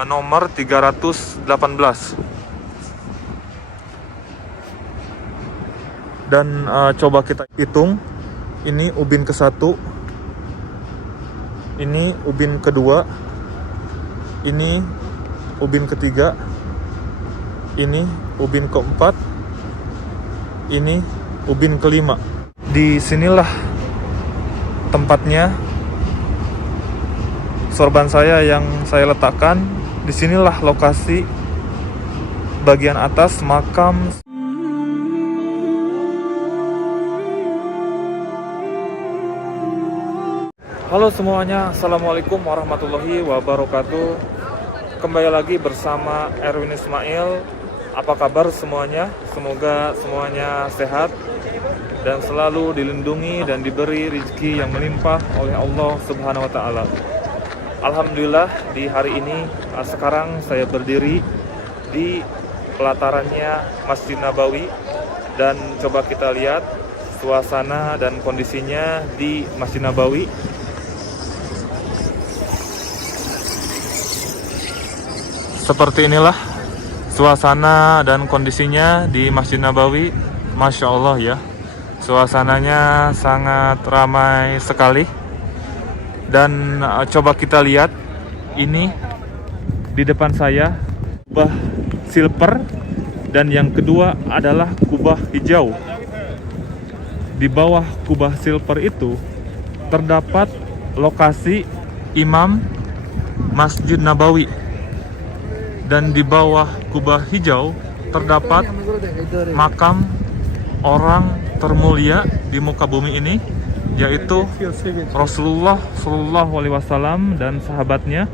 nomor 318. Dan coba kita hitung, ini ubin ke-1, ini ubin kedua, ini ubin ketiga, ini ubin keempat, ini ubin kelima. Di sinilah tempatnya sorban saya yang saya letakkan. Disinilah lokasi bagian atas makam. Halo semuanya, assalamualaikum warahmatullahi wabarakatuh. Kembali lagi bersama Erwin Ismail. Apa kabar semuanya? Semoga semuanya sehat dan selalu dilindungi dan diberi rezeki yang melimpah oleh Allah Subhanahu wa Ta'ala. Alhamdulillah, di hari ini sekarang saya berdiri di pelatarannya Masjid Nabawi, dan coba kita lihat suasana dan kondisinya di Masjid Nabawi. Seperti inilah suasana dan kondisinya di Masjid Nabawi. Masya Allah ya, suasananya sangat ramai sekali. Dan coba kita lihat, ini di depan saya kubah silver, dan yang kedua adalah kubah hijau. Di bawah kubah silver itu terdapat lokasi Imam Masjid Nabawi, dan di bawah kubah hijau terdapat makam orang termulia di muka bumi ini, yaitu Rasulullah Shallallahu Alaihi Wasallam dan sahabatnya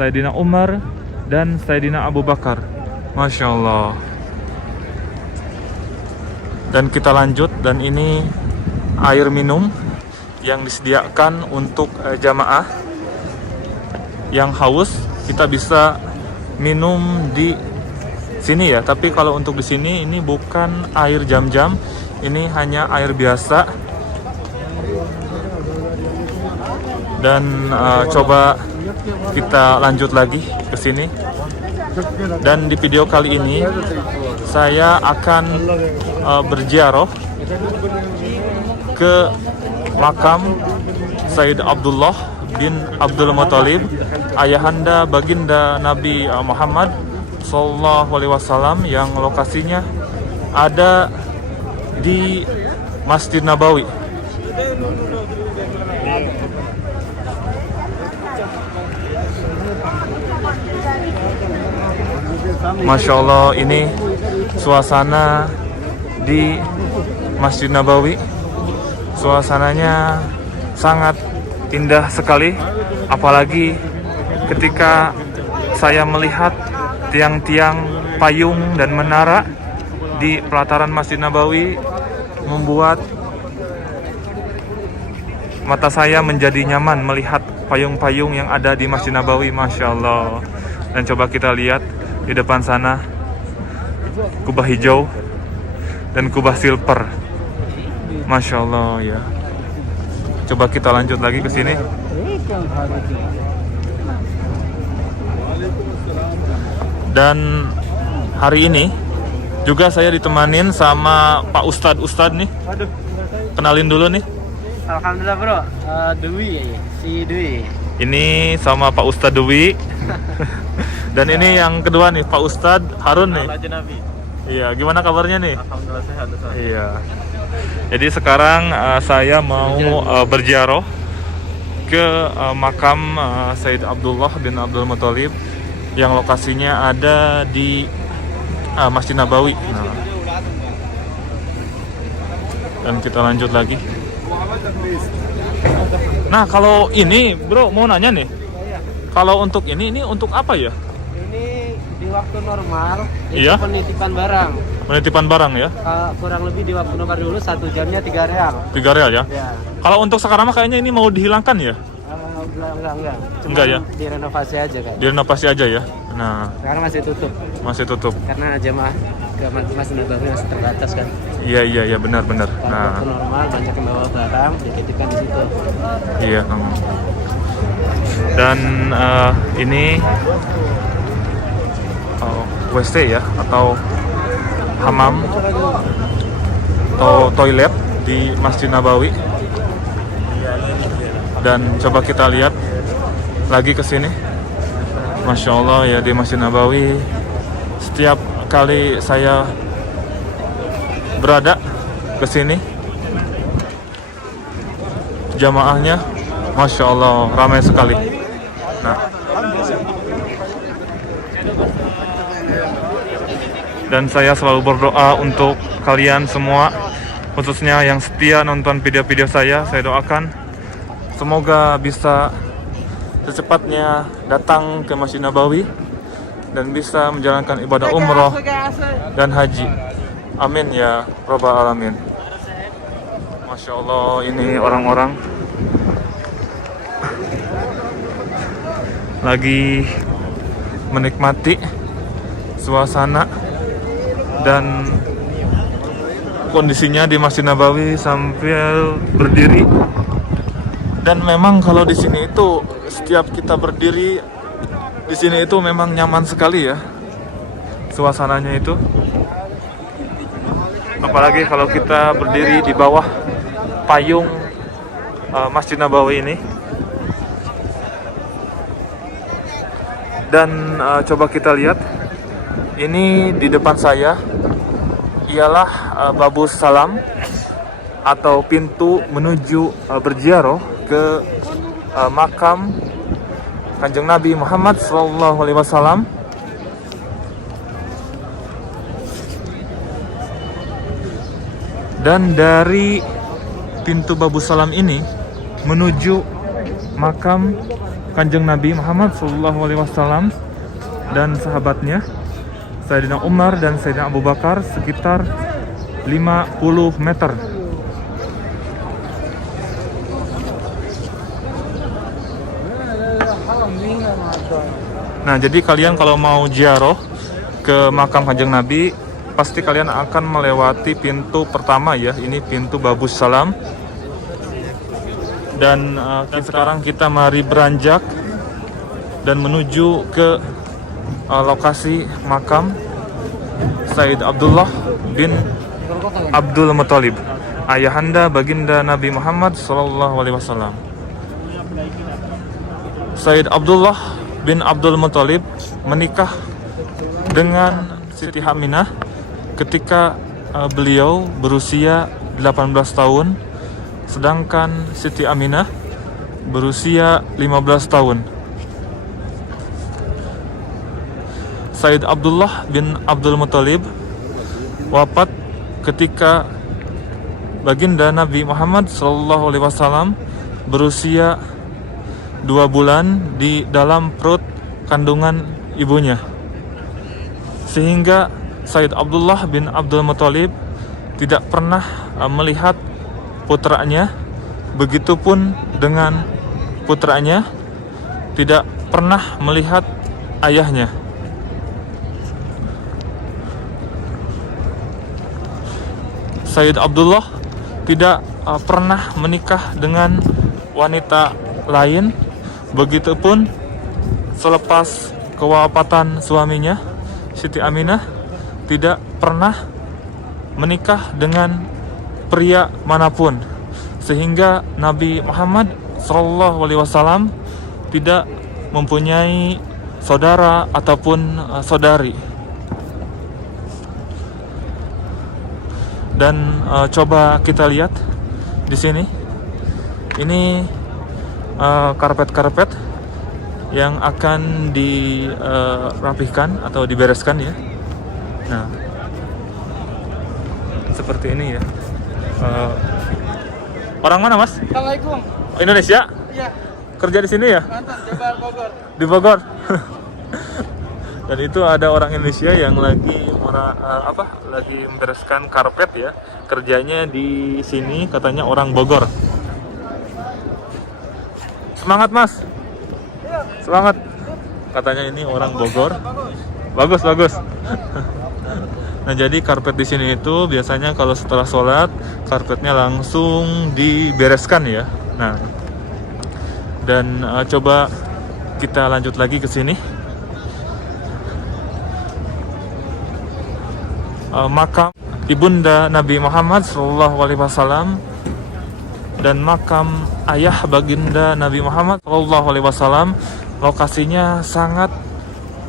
Sayyidina Umar dan Sayyidina Abu Bakar. Masya Allah. Dan kita lanjut, dan ini air minum yang disediakan untuk jamaah yang haus. Kita bisa minum di sini ya, tapi kalau untuk di sini ini bukan air jam-jam, ini hanya air biasa. Dan coba kita lanjut lagi ke sini. Dan di video kali ini saya akan berziarah ke makam Sayyid Abdullah bin Abdul Muthalib, ayahanda baginda Nabi Muhammad Sallallahu Alaihi Wasallam, yang lokasinya ada di Masjid Nabawi. Masya Allah, ini suasana di Masjid Nabawi. Suasananya sangat indah sekali, apalagi ketika saya melihat tiang-tiang payung dan menara di pelataran Masjid Nabawi, membuat mata saya menjadi nyaman melihat payung-payung yang ada di Masjid Nabawi. Masya Allah. Dan coba kita lihat di depan sana kubah hijau dan kubah silver. Masya Allah ya. Coba kita lanjut lagi ke sini. Dan hari ini juga saya ditemanin sama Pak Ustadz nih. Kenalin dulu nih. Alhamdulillah bro, Dewi, si Dewi. Ini sama Pak Ustadz Dewi. Dan ini yang kedua nih, Pak Ustadz Harun nih. Iya, gimana kabarnya nih? Alhamdulillah sehat. Iya. Jadi sekarang saya mau berziarah ke makam Sayyid Abdullah bin Abdul Muthalib, yang lokasinya ada di Masjid Nabawi. Dan kita lanjut lagi. Nah, kalau ini bro mau nanya nih, kalau untuk ini untuk apa ya? Ini di waktu normal, Iya? itu penitipan barang. Penitipan barang ya? Kurang lebih di waktu normal dulu 1 jamnya 3 real. 3 real ya? Ya. Kalau untuk sekarang mah kayaknya ini mau dihilangkan ya? Enggak. Cuma Enggak ya? direnovasi aja kan. Direnovasi aja ya? Nah, Sekarang masih tutup masih tutup. karena jemaah ke Masjid Nabawi masih terbatas kan. Iya benar. Kalau Nah, waktu normal banyak yang bawa barang, dititipkan di situ. iya. Dan ini WC ya, atau hammam atau toilet di Masjid Nabawi. Dan coba kita lihat lagi ke sini. Masya Allah ya, di Masjid Nabawi setiap kali saya berada ke sini, jamaahnya Masya Allah ramai sekali. Nah, dan saya selalu berdoa untuk kalian semua, khususnya yang setia nonton video-video saya doakan semoga bisa secepatnya datang ke Masjid Nabawi dan bisa menjalankan ibadah umroh dan haji. Amin ya Rabbal Alamin. Masya Allah, ini orang-orang lagi menikmati suasana dan kondisinya di Masjid Nabawi sambil berdiri. Dan memang kalau di sini itu setiap kita berdiri di sini itu memang nyaman sekali ya suasananya itu. Apalagi kalau kita berdiri di bawah payung Masjid Nabawi ini. Dan coba kita lihat, ini di depan saya ialah Babus Salam atau pintu menuju berziarah ke makam Kanjeng Nabi Muhammad SAW. Dan dari pintu Babus Salam ini menuju makam Kanjeng Nabi Muhammad SAW dan sahabatnya Sayyidina Umar dan Sayyidina Abu Bakar sekitar 50 meter. Nah, jadi kalian kalau mau ziarah ke makam Kanjeng Nabi, pasti kalian akan melewati pintu pertama ya. Ini pintu Babus Salam. Dan sekarang kita mari beranjak dan menuju ke lokasi makam Sayyid Abdullah bin Abdul Muthalib, ayahanda baginda Nabi Muhammad SAW. Sayyid Abdullah bin Abdul Muthalib menikah dengan Siti Aminah ketika beliau berusia 18 tahun, sedangkan Siti Aminah berusia 15 tahun. Sayyid Abdullah bin Abdul Muthalib wafat ketika baginda Nabi Muhammad SAW berusia 2 bulan di dalam perut kandungan ibunya, sehingga Sayyid Abdullah bin Abdul Muthalib tidak pernah melihat putranya, begitupun dengan putranya tidak pernah melihat ayahnya. Sayyid Abdullah tidak pernah menikah dengan wanita lain, begitupun selepas kewafatan suaminya Siti Aminah tidak pernah menikah dengan pria manapun, sehingga Nabi Muhammad SAW tidak mempunyai saudara ataupun saudari. Dan coba kita lihat di sini, ini karpet-karpet yang akan dirapihkan atau dibereskan ya. Nah, seperti ini ya. Orang mana, Mas? Assalamualaikum. Indonesia? Iya. Kerja di sini ya? Mantan Jabar Bogor. Di Bogor. Dan itu ada orang Indonesia yang lagi lagi membereskan karpet ya. Kerjanya di sini, katanya orang Bogor. Semangat, Mas. Semangat. Katanya ini orang Bogor. Bagus. Nah, jadi karpet di sini itu biasanya kalau setelah sholat, karpetnya langsung dibereskan ya. Nah, dan coba kita lanjut lagi ke sini. makam ibunda Nabi Muhammad SAW dan makam ayah baginda Nabi Muhammad SAW. Lokasinya sangat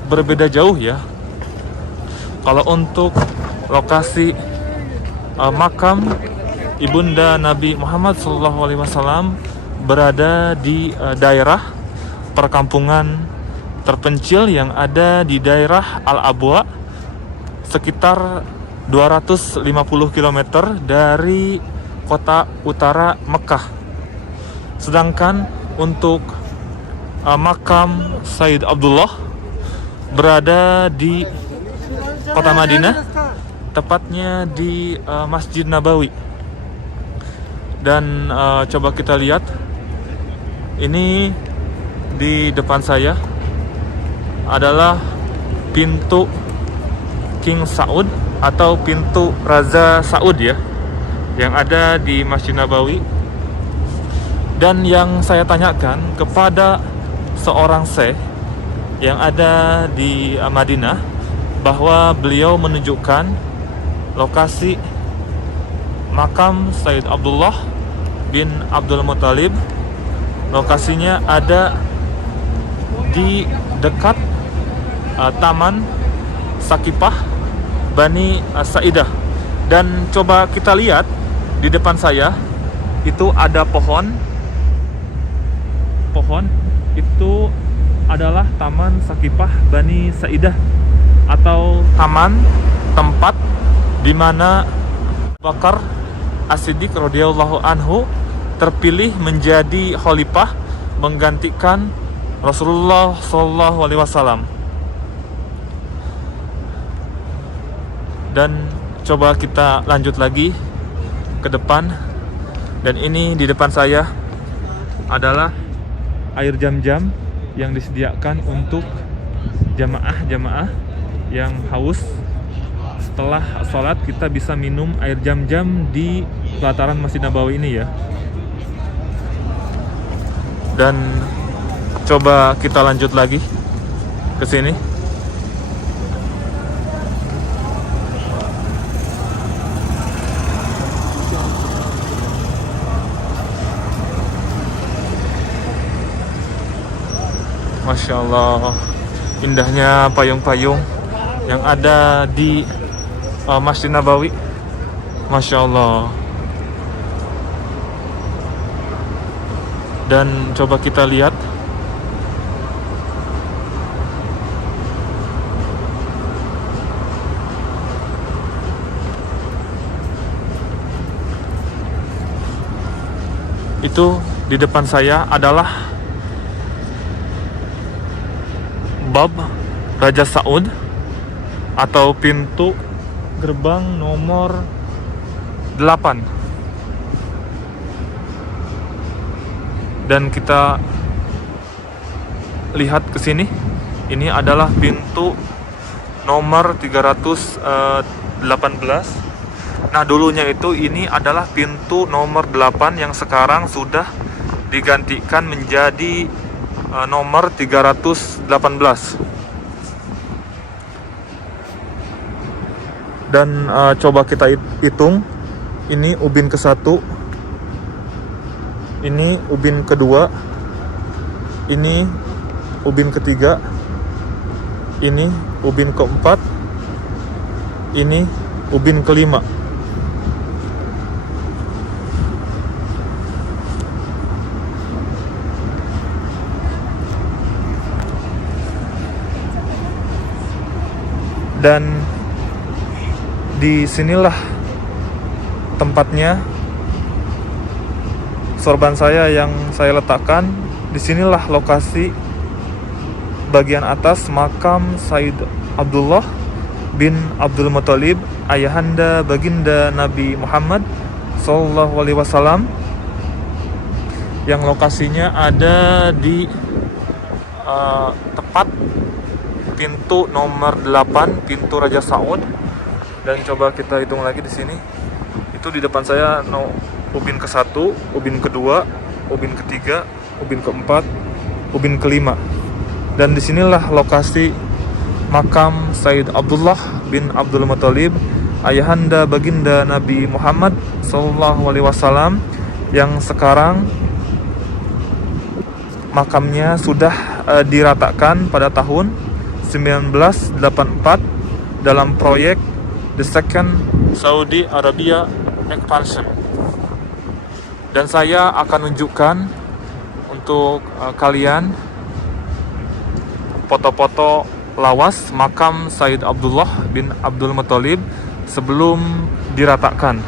berbeda jauh ya. Kalau untuk lokasi makam ibunda Nabi Muhammad SAW berada di daerah perkampungan terpencil yang ada di daerah Al-Abwa, sekitar 250 km dari kota utara Mekah. Sedangkan untuk makam Sayyid Abdullah berada di kota Madinah, tepatnya di Masjid Nabawi. Dan coba kita lihat, ini di depan saya adalah pintu King Saud atau pintu Raja Saud ya, yang ada di Masjid Nabawi. Dan yang saya tanyakan kepada seorang syekh yang ada di Madinah, bahwa beliau menunjukkan lokasi makam Sayyid Abdullah bin Abdul Muttalib. Lokasinya ada di dekat Taman Sakifah Bani Sa'idah. Dan coba kita lihat di depan saya itu ada pohon itu adalah Taman Sakifah Bani Sa'idah, atau taman tempat di mana Bakar As-Siddiq radhiyallahu anhu terpilih menjadi khalifah menggantikan Rasulullah sallallahu alaihi wasallam. Dan coba kita lanjut lagi ke depan, dan ini di depan saya adalah air Zam-Zam yang disediakan untuk jamaah-jamaah yang haus. Setelah sholat kita bisa minum air Zam-Zam di pelataran Masjid Nabawi ini ya. Dan coba kita lanjut lagi ke sini. Masya Allah, indahnya payung-payung yang ada di Masjid Nabawi. Masya Allah. Dan coba kita lihat, itu di depan saya adalah bab Raja Saud atau pintu gerbang nomor 8. Dan kita lihat ke sini, ini adalah pintu nomor 318. Nah, dulunya itu ini adalah pintu nomor 8 yang sekarang sudah digantikan menjadi nomor 318. Dan coba kita hitung, ini ubin ke-1, ini ubin kedua, ini ubin ketiga, ini ubin keempat, ini ubin kelima. Dan disinilah tempatnya sorban saya yang saya letakkan. Disinilah lokasi bagian atas makam Sayyid Abdullah bin Abdul Muttalib, ayahanda baginda Nabi Muhammad sallallahu alaihi wasallam, yang lokasinya ada di tepat pintu nomor 8, pintu Raja Saud. Dan coba kita hitung lagi di sini. Itu di depan saya ubin ke-1, ubin kedua, ubin ketiga, ubin keempat, ubin kelima. Dan disinilah lokasi makam Sayyid Abdullah bin Abdul Muttalib, ayahanda baginda Nabi Muhammad SAW yang sekarang makamnya sudah diratakan pada tahun 1984 dalam proyek The Second Saudi Arabia Expansion. Dan saya akan tunjukkan untuk kalian foto-foto lawas makam Sayyid Abdullah bin Abdul Muthalib sebelum diratakan.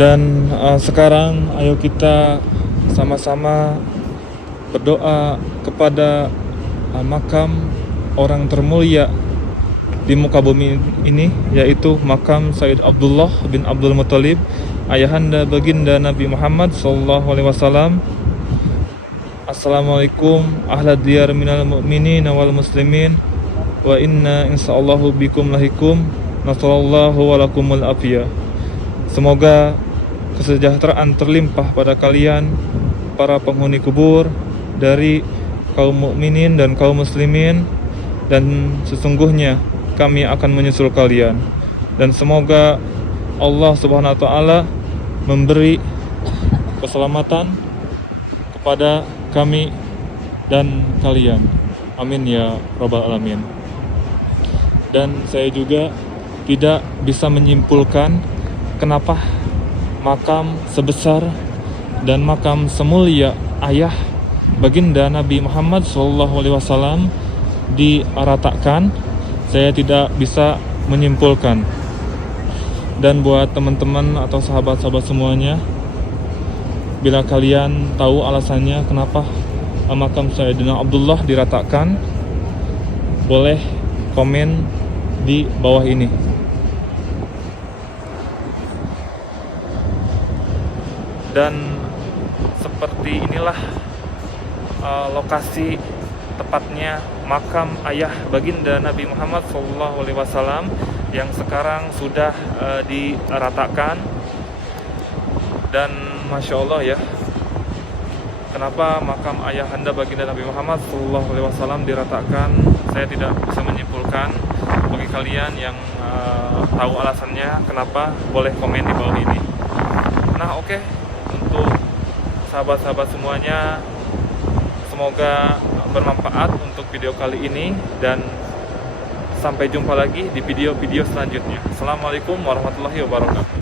Dan sekarang ayo kita sama-sama berdoa kepada makam orang termulia di muka bumi ini, yaitu makam Sayyid Abdullah bin Abdul Muthalib, ayahanda baginda Nabi Muhammad SAW. Assalamualaikum ahla diyar minal mu'minin wal muslimin wa inna insyaallahu bikum lahikum nasrallahu walakumul afiyah. Semoga kesejahteraan terlimpah pada kalian para penghuni kubur dari kaum mukminin dan kaum muslimin, dan sesungguhnya kami akan menyusul kalian, dan semoga Allah Subhanahu wa taala memberi keselamatan kepada kami dan kalian. Amin ya rabbal alamin. Dan saya juga tidak bisa menyimpulkan kenapa makam sebesar dan makam semulia ayah baginda Nabi Muhammad SAW diratakan. Saya tidak bisa menyimpulkan. Dan buat teman-teman atau sahabat-sahabat semuanya, bila kalian tahu alasannya kenapa makam Sayyidina Abdullah diratakan, boleh komen di bawah ini. Dan seperti inilah lokasi tepatnya makam ayah baginda Nabi Muhammad SAW yang sekarang sudah diratakan. Dan Masya Allah ya, kenapa makam ayahanda baginda Nabi Muhammad SAW diratakan, saya tidak bisa menyimpulkan. Bagi kalian yang tahu alasannya kenapa, boleh komen di bawah ini. Nah oke. Untuk sahabat-sahabat semuanya, semoga bermanfaat untuk video kali ini, dan sampai jumpa lagi di video-video selanjutnya. Assalamualaikum warahmatullahi wabarakatuh.